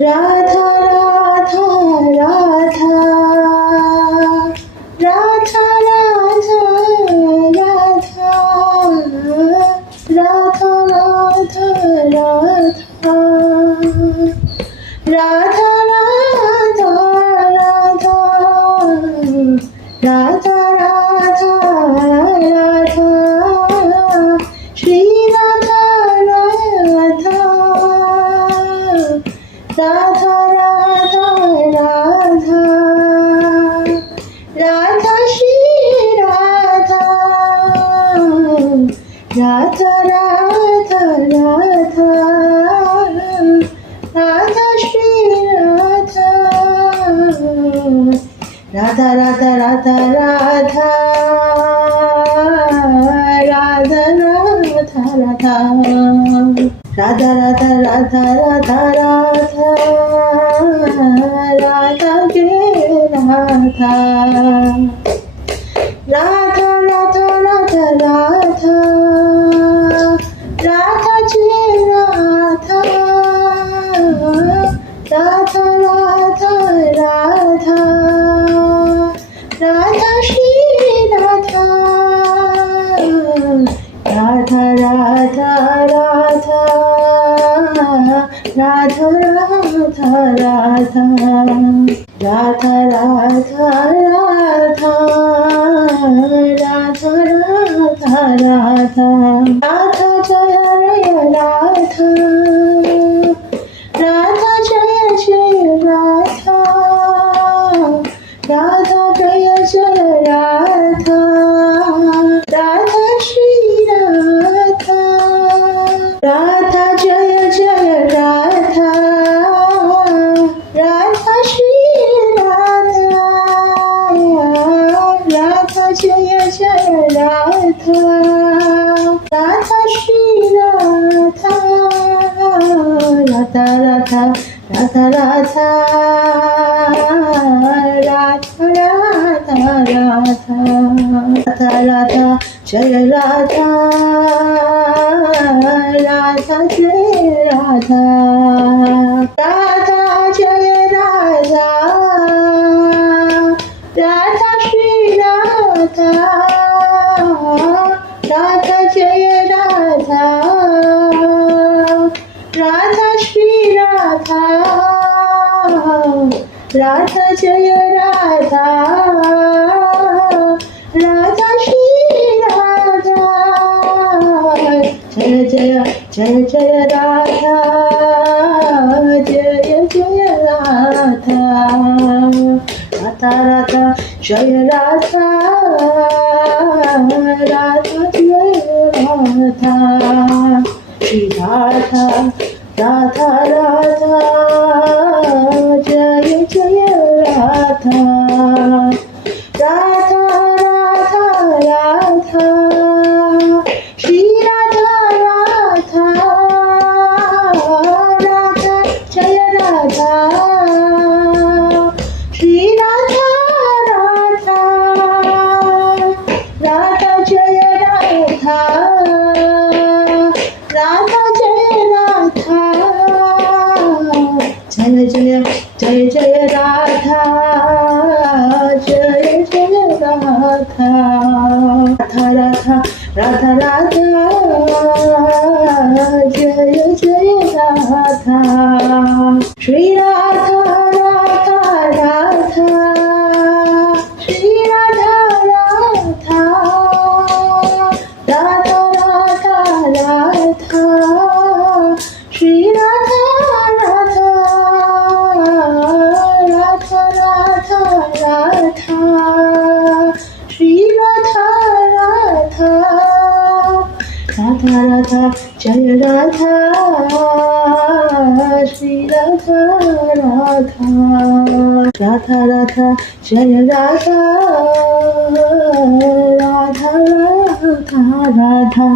राधा राधा राधा राधा राधा राधा राधा राधा राधा राधा राधा राधा राधा राधा श्री राधा राधा राधा राधा राधा राधा श्री राधा राधा राधा राधा राधा श्री राधा राधा राधा राधा राधा राधा राधा राधा राधा राधा राधा राधा राधा गे राधा राधा राधा राधा राधा राधा गे राधा राधा राधा राधा राधा श्री राधा राधा राधा राधा राधा राधा राधा राधा राधा राधा राधा राधा राधा राधा जय जय राधा राधा जय जय राधा राधा जय जय राधा राधा श्री राधा राधा जय जय राधा राधा श्री राधा राधा जय जय राधा राधा श्री राधा राधा राधा राधा राधा राधा राधा राधा राधा जय राधा राधा जय राधा राधा जय राधा राधा श्री राधा राधा जय राधा राधा श्री राधा राधा जय राधा राधा श्री राधा जय जय जय जय राधा जय जय राधा राधा राधा जय राधा राधा जय राधा श्री राधा राधा राधा जय जय राधा राधा राधा राधा श्री राधा राधा राधा जय राधा श्री राधा राधा राधा जय राधा राधा जय राधा जय जय जय जय राधा जय जय राधा राधा राधा राधा राधा जय जय राधा श्री राधा राधा राधा श्री राधा राधा राधा राधा राधा श्री राधा राधा राधा राधा राधा श्री राधा राधा राधा राधा जय राधा श्री राधा राधा राधा राधा जय राधा राधा राधा राधा